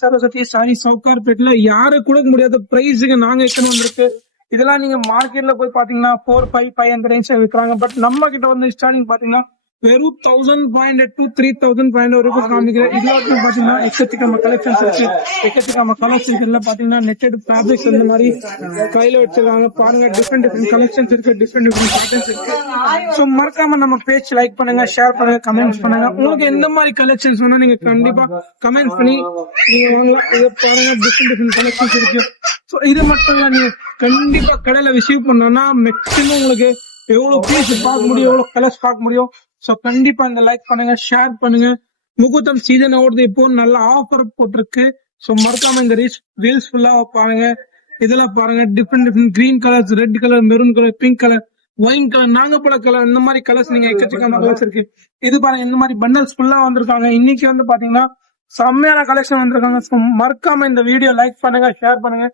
Saraswati sorry சவுகார்பேட்ல யாரு கொடுக்க முடியாத பிரைஸுக்கு நாங்க எடுத்துன்னு வந்திருக்கு. இதெல்லாம் நீங்க மார்க்கெட்ல போய் பாத்தீங்கன்னா 4,500 அந்த ரேஞ்ச்ல விற்கிறாங்க. பட் நம்ம கிட்ட வந்து ஸ்டார்டிங் பாத்தீங்கன்னா வெறும் 1,500 to 3,500 வரைக்கும் காமிக்கிறேன். இதுல பாத்தீங்கன்னா எக்கச்சக்கமா கலெக்ஷன்ஸ் இருக்கு. எக்கச்சக்கமா கலெக்ஷன்ஸ் எல்லாம் பாத்தீங்கன்னா நெட்டட் ஃபேப்ரிக்ஸ் இந்த மாதிரி கையில வச்சிருக்காங்க. பாருங்க டிஃப்ரெண்ட் கலெக்ஷன்ஸ் இருக்கு, டிஃப்ரெண்ட் பேட்டர்ன்ஸ் இருக்கு. சோ மறக்காம நம்ம பேஜ் லைக் பண்ணுங்க, ஷேர் பண்ணுங்க, கமெண்ட்ஸ் பண்ணுங்க. உங்களுக்கு எந்த மாதிரி கலெக்ஷன்ஸ் வேணா நீங்க கண்டிப்பா கமெண்ட் பண்ணி நீங்க வாங்கலாம். இதை பாருங்க டிஃப்ரெண்ட் கலெக்ஷன்ஸ் இருக்கு. சோ இது மட்டும் இல்ல, நீங்க கண்டிப்பா கடையில விசிட் பண்ணோம்னா மேக்ஸிமம் உங்களுக்கு எவ்வளவு பீஸ் பார்க்க முடியும், எவ்வளவு கலர்ஸ் பார்க்க முடியும். சோ கண்டிப்பா இந்த லைக் பண்ணுங்க, ஷேர் பண்ணுங்க. முகூர்த்தம் சீசன் ஓடுது, இப்போ நல்ல ஆஃபர் போட்டிருக்கு. சோ மறக்காம இந்த ரீல்ஸ் ஃபுல்லா பாருங்க. இதெல்லாம் பாருங்க different green colours, red colour, maroon colour, pink colour, wine colour, நாகப்பழ கலர், இந்த மாதிரி கலர்ஸ் நீங்க எக்கச்சக்கமான கலர்ஸ் இருக்கு. இது பாருங்க இந்த மாதிரி பண்டல்ஸ் ஃபுல்லா வந்திருக்காங்க. இன்னைக்கு வந்து பாத்தீங்கன்னா செம்மையான கலெக்ஷன் வந்திருக்காங்க. மறக்காம இந்த வீடியோ லைக் பண்ணுங்க, ஷேர் பண்ணுங்க.